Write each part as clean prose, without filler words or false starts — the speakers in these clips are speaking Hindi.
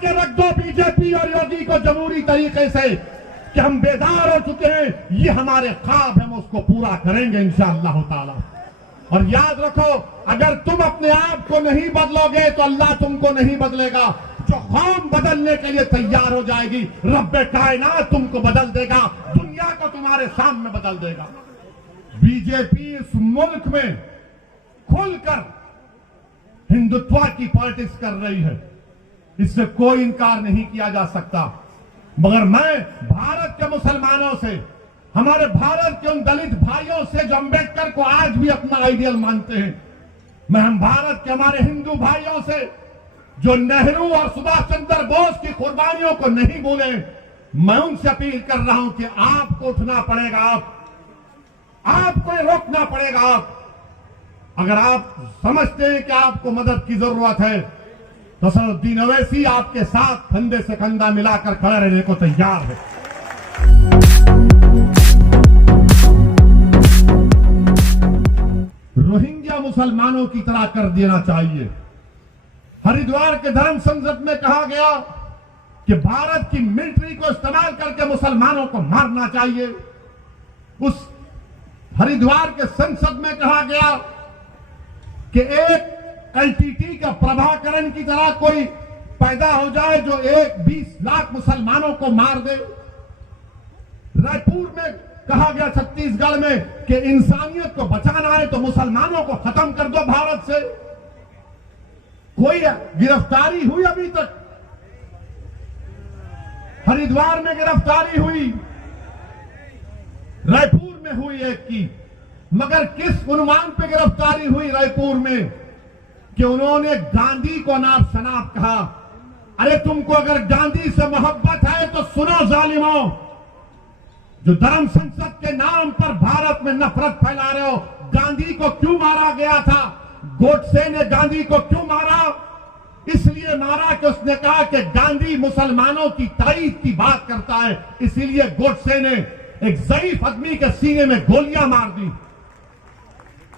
के रख दो बीजेपी और योगी को जमहूरी तरीके से कि हम बेदार हो चुके हैं, ये हमारे ख्वाब है, हम उसको पूरा करेंगे इंशाअल्लाह ताला। और याद रखो, अगर तुम अपने आप को नहीं बदलोगे तो अल्लाह तुमको नहीं बदलेगा। जो कौम बदलने के लिए तैयार हो जाएगी, रब्बे कायनात तुमको बदल देगा, दुनिया को तुम्हारे सामने बदल देगा। बीजेपी इस मुल्क में खुलकर हिंदुत्व की पॉलिटिक्स कर रही है, इससे कोई इनकार नहीं किया जा सकता। मगर मैं भारत के मुसलमानों से, हमारे भारत के उन दलित भाइयों से जो अंबेडकर को आज भी अपना आइडियल मानते हैं, मैं हम भारत के हमारे हिंदू भाइयों से जो नेहरू और सुभाष चंद्र बोस की कुर्बानियों को नहीं भूले, मैं उनसे अपील कर रहा हूं कि आपको उठना पड़ेगा, आपको रोकना पड़ेगा। अगर आप समझते हैं कि आपको मदद की जरूरत है तो असदुद्दीन ओवैसी आपके साथ कंधे से कंधा मिलाकर खड़े रहने को तैयार है। रोहिंग्या मुसलमानों की तरह कर देना चाहिए। हरिद्वार के धर्म संसद में कहा गया कि भारत की मिलिट्री को इस्तेमाल करके मुसलमानों को मारना चाहिए। उस हरिद्वार के संसद में कहा गया कि एक एलटीटी का प्रभाकरण की तरह कोई पैदा हो जाए जो 20 लाख मुसलमानों को मार दे। रायपुर में कहा गया छत्तीसगढ़ में कि इंसानियत को बचाना है तो मुसलमानों को खत्म कर दो भारत से। कोई गिरफ्तारी हुई अभी तक? हरिद्वार में गिरफ्तारी हुई, रायपुर में हुई एक की, मगर किस उन्वान पे गिरफ्तारी हुई रायपुर में कि उन्होंने गांधी को नाप शनाप कहा। अरे तुमको अगर गांधी से मोहब्बत है तो सुनो जालिमों, जो धर्म संसद के नाम पर भारत में नफरत फैला रहे हो, गांधी को क्यों मारा गया था? गोडसे ने गांधी को क्यों मारा? इसलिए मारा कि उसने कहा कि गांधी मुसलमानों की तारीफ की बात करता है, इसीलिए गोडसे ने एक ज़ईफ आदमी के सीने में गोलियां मार दी।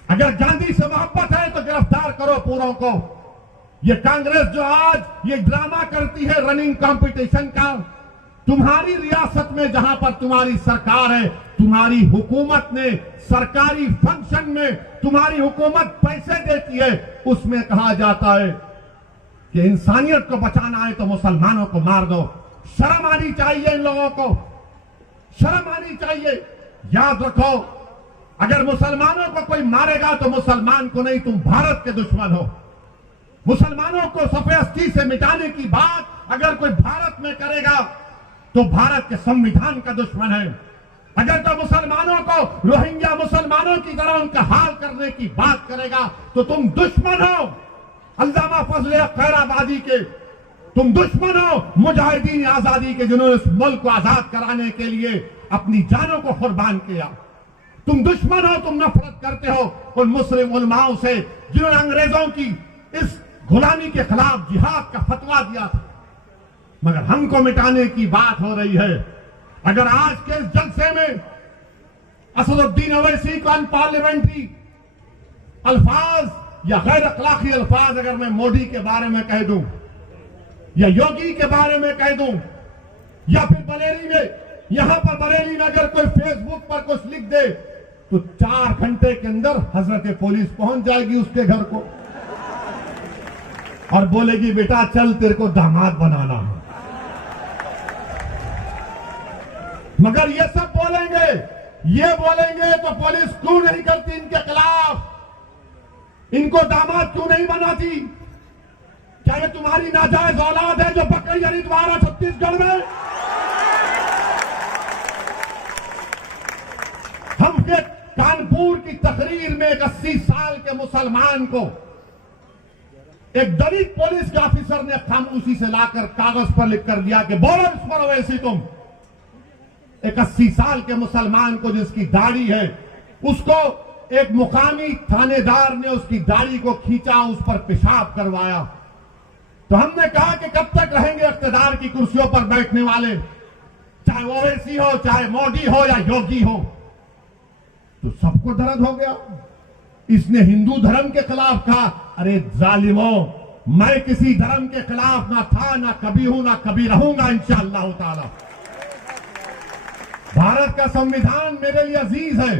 अगर गांधी से मोहब्बत है तो गिरफ्तार करो पूरों को। ये कांग्रेस जो आज ये ड्रामा करती है रनिंग कंपटीशन का, तुम्हारी रियासत में जहां पर तुम्हारी सरकार है, तुम्हारी हुकूमत ने सरकारी फंक्शन में तुम्हारी हुकूमत पैसे देती है, उसमें कहा जाता है कि इंसानियत को बचाना है तो मुसलमानों को मार दो। शर्म आनी चाहिए इन लोगों को, शर्म आनी चाहिए। याद रखो, अगर मुसलमानों को कोई मारेगा तो मुसलमान को नहीं, तुम भारत के दुश्मन हो। मुसलमानों को सफेद से मिटाने की बात अगर कोई भारत में करेगा तो भारत के संविधान का दुश्मन है। अगर तो मुसलमानों को रोहिंग्या मुसलमानों की तरह उनका हाल करने की बात करेगा तो तुम दुश्मन हो अल्लामा फजले खैराबादी के, तुम दुश्मन हो मुजाहिदीन आजादी के, जिन्होंने इस मुल्क को आजाद कराने के लिए अपनी जानों को कुर्बान किया। तुम दुश्मन हो, तुम नफरत करते हो उन मुस्लिम उलमाओं से जिन्होंने अंग्रेजों की इस गुलामी के खिलाफ जिहाद का फतवा दिया था। मगर हमको मिटाने की बात हो रही है। अगर आज के इस जलसे में असदुद्दीन ओवैसी को अनपार्लियामेंट्री अल्फाज या गैर अखलाकी अल्फाज अगर मैं मोदी के बारे में कह दूं या योगी के बारे में कह दूं या फिर बरेली में, यहां पर बरेली में अगर कोई फेसबुक पर कुछ लिख दे तो 4 घंटे के अंदर हजरत पुलिस पहुंच जाएगी उसके घर को और बोलेगी बेटा चल तेरे को दामाद बनाना है। मगर ये सब बोलेंगे, ये बोलेंगे तो पुलिस क्यों नहीं करती इनके खिलाफ? इनको दामाद क्यों नहीं बनाती? क्या ये तुम्हारी नाजायज औलाद है जो पकड़ी हरिद्वार है छत्तीसगढ़ में? हम के कानपुर की तकरीर में एक 80 साल के मुसलमान को एक दलित पुलिस के ऑफिसर ने खामोशी से लाकर कागज पर लिख कर दिया कि बोलो इस पर वैसी तुम। एक 80 साल के मुसलमान को जिसकी दाढ़ी है, उसको एक मुकामी थानेदार ने उसकी दाढ़ी को खींचा, उस पर पेशाब करवाया। तो हमने कहा कि कब तक रहेंगे इख्तिदार की कुर्सियों पर बैठने वाले, चाहे ओवैसी हो, चाहे मोदी हो या योगी हो। तो सबको दर्द हो गया। इसने हिंदू धर्म के खिलाफ कहा, अरे जालिमों, मैं किसी धर्म के खिलाफ ना था, ना कभी हूं, ना कभी रहूंगा इंशाअल्लाह ताला। भारत का संविधान मेरे लिए अजीज है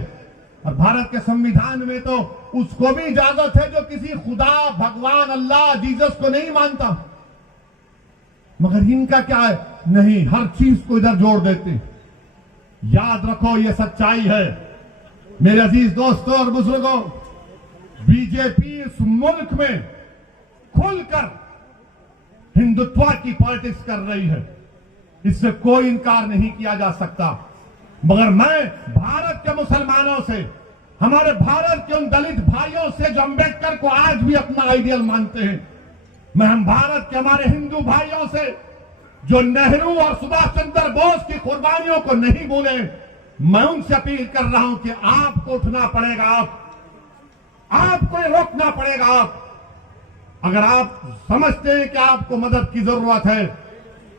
और भारत के संविधान में तो उसको भी इजाजत है जो किसी खुदा, भगवान, अल्लाह, जीसस को नहीं मानता। मगर इनका क्या है? नहीं, हर चीज को इधर जोड़ देते। याद रखो, ये सच्चाई है मेरे अजीज दोस्तों और बुजुर्गों। बीजेपी इस मुल्क में खुलकर हिंदुत्व की पॉलिटिक्स कर रही है, इससे कोई इनकार नहीं किया जा सकता। मगर मैं भारत के मुसलमानों से, हमारे भारत के उन दलित भाइयों से जो अंबेडकर को आज भी अपना आइडियल मानते हैं, हम भारत के हमारे हिंदू भाइयों से जो नेहरू और सुभाष चंद्र बोस की कुर्बानियों को नहीं भूले, मैं उनसे अपील कर रहा हूं कि आपको उठना पड़ेगा, आपको रोकना पड़ेगा। अगर आप समझते हैं कि आपको मदद की जरूरत है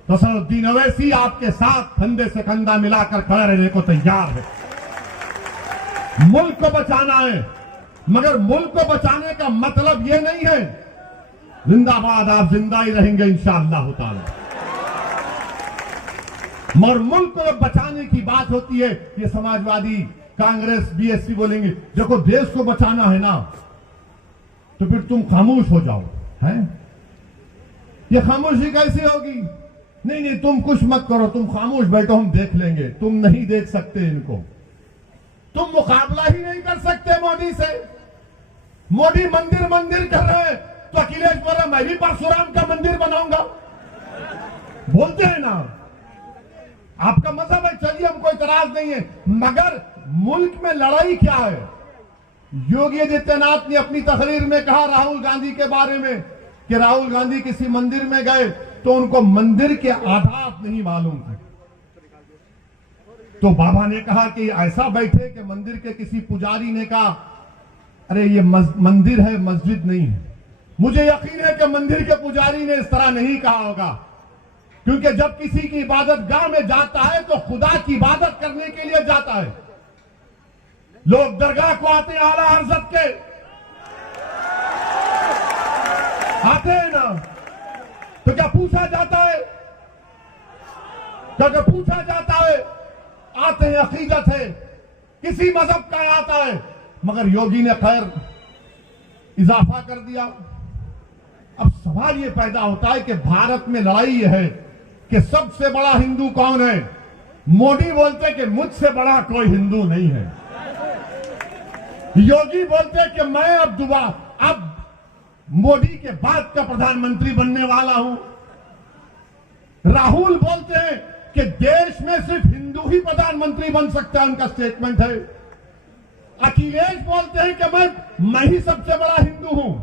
तो असदुद्दीन ओवैसी आपके साथ कंधे से कंधा मिलाकर खड़े रहने को तैयार है। मुल्क को बचाना है, मगर मुल्क को बचाने का मतलब यह नहीं है जिंदाबाद, आप जिंदा ही रहेंगे इंशाअल्लाह ताला। मगर मुल्क को बचाने की बात होती है, ये समाजवादी, कांग्रेस, बीएसपी बोलेंगे देखो देश को बचाना है ना, तो फिर तुम खामोश हो जाओ। हैं? ये खामोशी कैसी होगी? नहीं नहीं, तुम कुछ मत करो, तुम खामोश बैठो, हम देख लेंगे। तुम नहीं देख सकते इनको, तुम मुकाबला ही नहीं कर सकते मोदी से। मोदी मंदिर मंदिर कर रहे हैं तो अखिलेश बोल रहा मैं भी परशुराम का मंदिर बनाऊंगा। बोलते हैं ना, आपका मजहब है, चलिए हमको इतराज नहीं है, मगर मुल्क में लड़ाई क्या है? योगी आदित्यनाथ ने अपनी तकरीर में कहा राहुल गांधी के बारे में कि राहुल गांधी किसी मंदिर में गए तो उनको मंदिर के आधार नहीं मालूम थे। तो बाबा ने कहा कि ऐसा बैठे कि मंदिर के किसी पुजारी ने कहा अरे ये मंदिर है, मस्जिद नहीं है। मुझे यकीन है कि मंदिर के पुजारी ने इस तरह नहीं कहा होगा, क्योंकि जब किसी की इबादत गाह में जाता है तो खुदा की इबादत करने के लिए जाता है। लोग दरगाह को आते हैं आला हज़रत के, आते हैं ना, तो क्या पूछा जाता है? क्या पूछा जाता है? आते हैं, अकीदत है, किसी मजहब का आता है। मगर योगी ने खैर इजाफा कर दिया। अब सवाल यह पैदा होता है कि भारत में लड़ाई यह है कि सबसे बड़ा हिंदू कौन है? मोदी बोलते कि मुझसे बड़ा कोई हिंदू नहीं है। योगी बोलते कि मैं अब मोदी के बाद का प्रधानमंत्री बनने वाला हूं। राहुल बोलते हैं कि देश में सिर्फ हिंदू ही प्रधानमंत्री बन सकता है, उनका स्टेटमेंट है। अखिलेश बोलते हैं कि मैं ही सबसे बड़ा हिंदू हूं।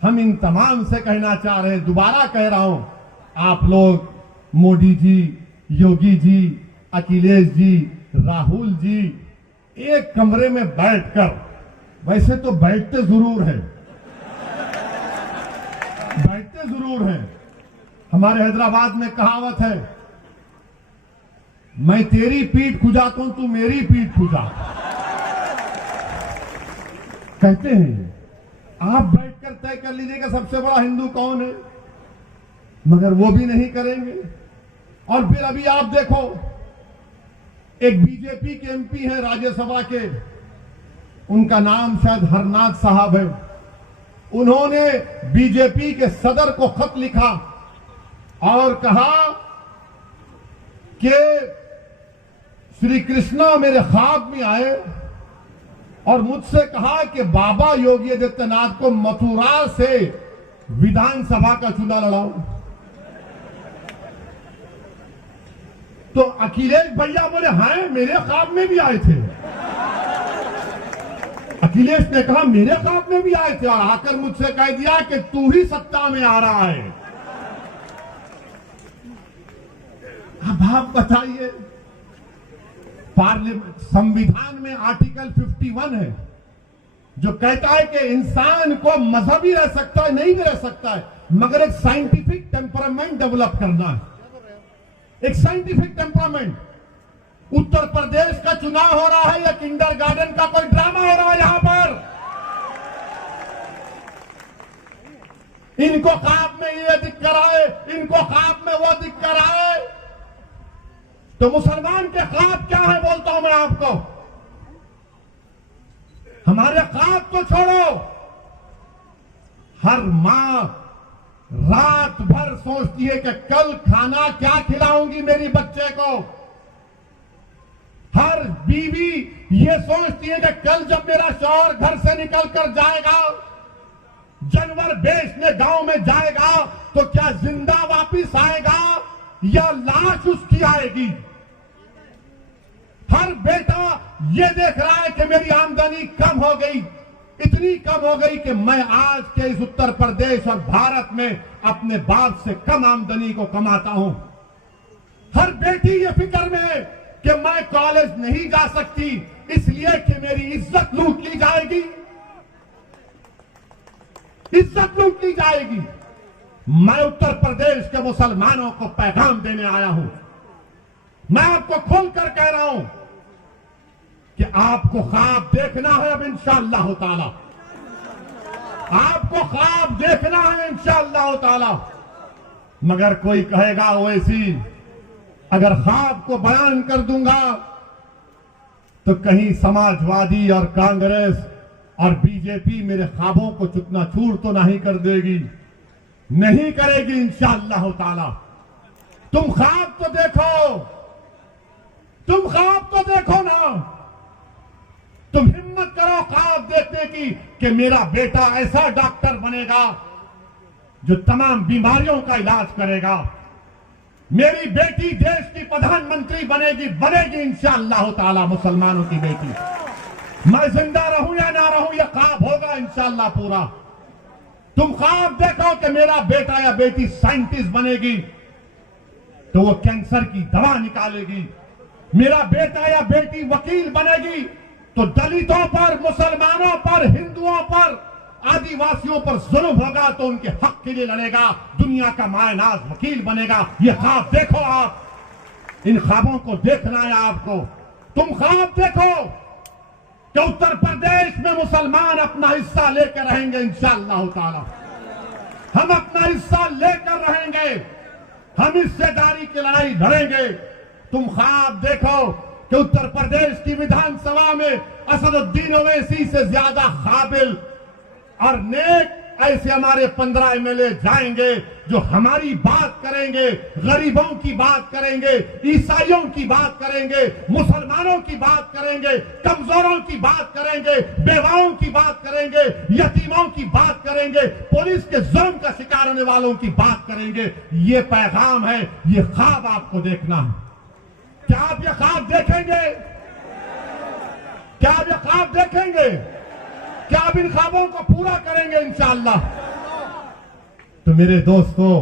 हम इन तमाम से कहना चाह रहे हैं, दोबारा कह रहा हूं, आप लोग मोदी जी, योगी जी, अखिलेश जी, राहुल जी एक कमरे में बैठकर, वैसे तो बैठते जरूर हैं, बैठते जरूर हैं। हमारे हैदराबाद में कहावत है, मैं तेरी पीठ खुजाता हूं, तू मेरी पीठ खुजा। कहते हैं आप बैठकर तय कर लीजिएगा सबसे बड़ा हिंदू कौन है, मगर वो भी नहीं करेंगे। और फिर अभी आप देखो, एक बीजेपी के एमपी हैं राज्यसभा के, उनका नाम शायद हरनाथ साहब है। उन्होंने बीजेपी के सदर को खत लिखा और कहा कि श्री कृष्णा मेरे ख्वाब में आए और मुझसे कहा कि बाबा योगी आदित्यनाथ को मथुरा से विधानसभा का चुनाव लड़ाओ। तो अखिलेश भैया बोले हाँ मेरे ख्वाब में भी आए थे। अखिलेश ने कहा मेरे ख्वाब में भी आए थे और आकर मुझसे कह दिया कि तू ही सत्ता में आ रहा है। अब आप बताइए, पार्लियामेंट संविधान में आर्टिकल 51 है जो कहता है कि इंसान को मजहबी रह सकता है, नहीं भी रह सकता है, मगर एक साइंटिफिक टेम्परामेंट डेवलप करना है, एक साइंटिफिक टेम्परामेंट। उत्तर प्रदेश का चुनाव हो रहा है या किंडरगार्टन का कोई ड्रामा हो रहा है यहां पर? इनको ख्वाब में ये दिख कर आए, इनको ख्वाब में वो दिख कर आए। तो मुसलमान के ख्वाब क्या है बोलता हूं मैं आपको। हमारे ख्वाब तो छोड़ो, हर मां रात भर सोचती है कि कल खाना क्या खिलाऊंगी मेरी बच्चे को। हर बीवी ये सोचती है कि कल जब मेरा शौहर घर से निकल कर जाएगा, जानवर बेचने गांव में जाएगा, तो क्या जिंदा वापिस आएगा या लाश उसकी आएगी। हर बेटा ये देख रहा है कि मेरी आमदनी कम हो गई, इतनी कम हो गई कि मैं आज के इस उत्तर प्रदेश और भारत में अपने बाप से कम आमदनी को कमाता हूं। हर बेटी ये फिक्र में है कि मैं कॉलेज नहीं जा सकती इसलिए कि मेरी इज्जत लूट ली जाएगी, इज्जत लूट ली जाएगी। मैं उत्तर प्रदेश के मुसलमानों को पैगाम देने आया हूं। मैं आपको खोलकर कह रहा हूं कि आपको ख्वाब देखना है अब इंशाअल्लाह ताला, आपको ख्वाब देखना है इंशाअल्लाह ताला। मगर कोई कहेगा ओवैसी अगर ख्वाब को बयान कर दूंगा तो कहीं समाजवादी और कांग्रेस और बीजेपी मेरे ख्वाबों को चूर तो नहीं कर देगी। नहीं करेगी इंशाअल्लाह ताला। तुम ख्वाब तो देखो, तुम ख्वाब तो देखो ना, तुम हिम्मत करो ख्वाब देखने की कि मेरा बेटा ऐसा डॉक्टर बनेगा जो तमाम बीमारियों का इलाज करेगा, मेरी बेटी देश की प्रधानमंत्री बनेगी इंशाअल्लाह ताला। मुसलमानों की बेटी, मैं जिंदा रहूं या ना रहूं, यह ख्वाब होगा इंशाअल्लाह पूरा। तुम ख्वाब देखो कि मेरा बेटा या बेटी साइंटिस्ट बनेगी तो वो कैंसर की दवा निकालेगी, मेरा बेटा या बेटी वकील बनेगी तो दलितों पर, मुसलमानों पर, हिंदुओं पर, आदिवासियों पर जुल्म होगा तो उनके हक के लिए लड़ेगा, दुनिया का मायनाज वकील बनेगा। ये ख्वाब देखो आप, इन ख्वाबों को देखना है आपको। तुम ख्वाब देखो कि उत्तर प्रदेश में मुसलमान अपना हिस्सा लेकर रहेंगे इंशाअल्लाह ताला। हम अपना हिस्सा लेकर रहेंगे, हम हिस्सेदारी की लड़ाई लड़ेंगे। तुम ख्वाब देखो कि उत्तर प्रदेश की विधानसभा में असदुद्दीन ओवैसी से ज्यादा काबिल और नेक ऐसे हमारे 15 एमएलए जाएंगे जो हमारी बात करेंगे, गरीबों की बात करेंगे, ईसाइयों की बात करेंगे, मुसलमानों की बात करेंगे, कमजोरों की बात करेंगे, बेवाओं की बात करेंगे, यतीमों की बात करेंगे, पुलिस के जुल्म का शिकार होने वालों की बात करेंगे। ये पैगाम है, ये ख्वाब आपको देखना है। क्या आप ये ख्वाब देखेंगे? क्या आप ये ख्वाब देखेंगे? क्या आप इन ख्वाबों को पूरा करेंगे इंशाअल्लाह? तो मेरे दोस्तों,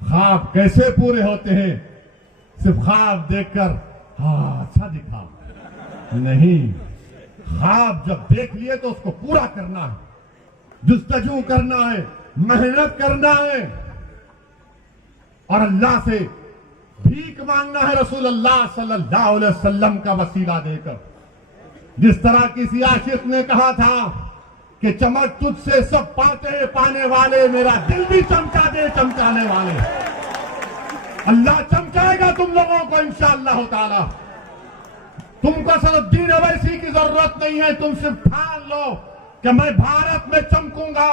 ख्वाब कैसे पूरे होते हैं? सिर्फ ख्वाब देखकर हाँ अच्छा दिखा नहीं, ख्वाब जब देख लिए तो उसको पूरा करना है, जुस्तजू करना है, मेहनत करना है और अल्लाह से भीख मांगना है रसूलुल्लाह सल्लल्लाहु अलैहि वसल्लम का वसीला देकर। जिस तरह किसी आशिक ने कहा था कि चमक तुझसे सब पाते पाने वाले, मेरा दिल भी चमका दे चमकाने वाले। अल्लाह चमकाएगा तुम लोगों को इंशाअल्लाह ताला। तुमको असदुद्दीन ओवैसी की जरूरत नहीं है, तुम सिर्फ ठान लो कि मैं भारत में चमकूंगा,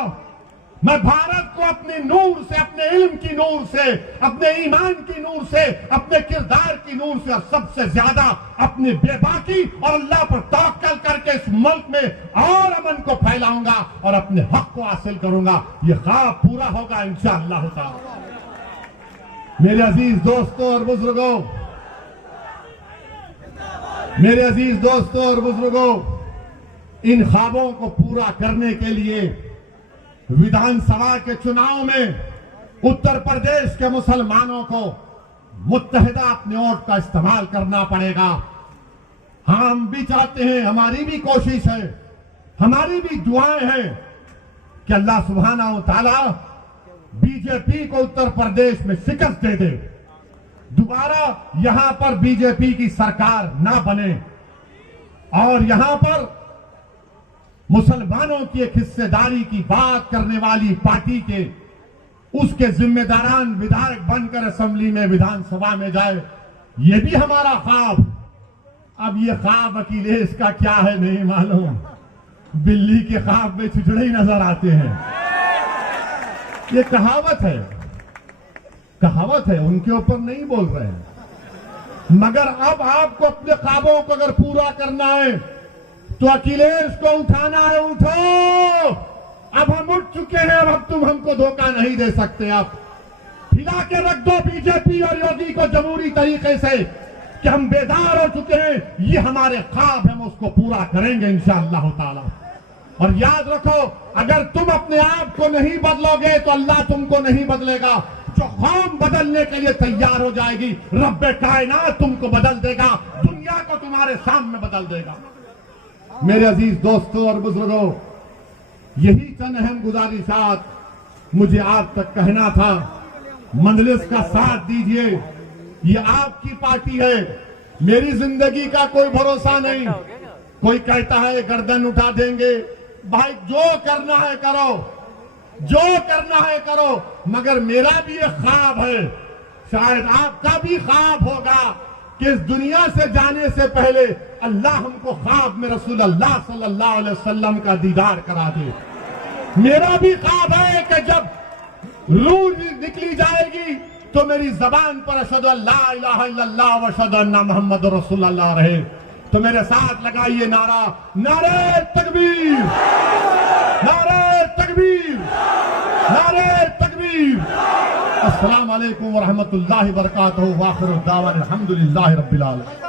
मैं भारत को अपने नूर से, अपने इल्म की नूर से, अपने ईमान की नूर से, अपने किरदार की नूर से और सबसे ज्यादा अपनी बेबाकी और अल्लाह पर तवक्कल करके इस मुल्क में और अमन को फैलाऊंगा और अपने हक को हासिल करूंगा। ये ख्वाब पूरा होगा इंशाअल्लाह ताला। मेरे अजीज दोस्तों और बुजुर्गों, मेरे अजीज दोस्तों और बुजुर्गों, इन ख्वाबों को पूरा करने के लिए विधानसभा के चुनाव में उत्तर प्रदेश के मुसलमानों को मुत्तहिदा अपने वोट का इस्तेमाल करना पड़ेगा। हम भी चाहते हैं, हमारी भी कोशिश है, हमारी भी दुआएं हैं कि अल्लाह सुब्हानहू व तआला बीजेपी को उत्तर प्रदेश में शिकस्त दे दे, दोबारा यहां पर बीजेपी की सरकार ना बने और यहां पर मुसलमानों की एक हिस्सेदारी की बात करने वाली पार्टी के उसके जिम्मेदारान विधायक बनकर असेंबली में, विधानसभा में जाए, ये भी हमारा ख्वाब। अब ये ख्वाब अखिलेश का क्या है नहीं मालूम, बिल्ली के ख्वाब में चिचड़े ही नजर आते हैं। ये कहावत है, कहावत है, उनके ऊपर नहीं बोल रहे हैं। मगर अब आपको अपने ख्वाबों को अगर पूरा करना है तो अखिलेश को उठाना है। उठो, अब हम उठ चुके हैं, अब तुम हमको धोखा नहीं दे सकते। आप हिला के रख दो बीजेपी और योगी को जमहूरी तरीके से कि हम बेदार हो चुके हैं, ये हमारे ख्वाब है, हम उसको पूरा करेंगे इंशाअल्लाह ताला। और याद रखो, अगर तुम अपने आप को नहीं बदलोगे तो अल्लाह तुमको नहीं बदलेगा। जो कौम बदलने के लिए तैयार हो जाएगी, रब्बे कायनात तुमको बदल देगा, दुनिया को तुम्हारे सामने बदल देगा। मेरे अजीज दोस्तों और बुजुर्गों, यही चंद अहम गुजारिशात मुझे आप तक कहना था। मजलिस का साथ दीजिए, ये आपकी पार्टी है, मेरी जिंदगी का कोई भरोसा नहीं। कोई कहता है गर्दन उठा देंगे, भाई जो करना है करो, जो करना है करो, मगर मेरा भी एक ख्वाब है, शायद आपका भी ख्वाब होगा कि इस दुनिया से जाने से पहले अल्लाह हमको ख्वाब में रसूल अल्लाह सल्लल्लाहु अलैहि वसल्लम का दीदार करा दे। मेरा भी ख्वाब है कि जब रूह निकली जाएगी तो मेरी जबान पर अशहदु अल्ला इलाहा इल्लल्लाह व अशहदु अन्ना मुहम्मदुर रसूलुल्लाह रहे। तो मेरे साथ लगाइए नारा, नारे तकबीर, नारे तकबीर, नारे तकबीर। अस्सलाम वालेकुम व रहमतुल्लाहि व बरकातहू। व आखिरु दावाना अल्हम्दुलिल्लाहि रब्बिल आलमीन।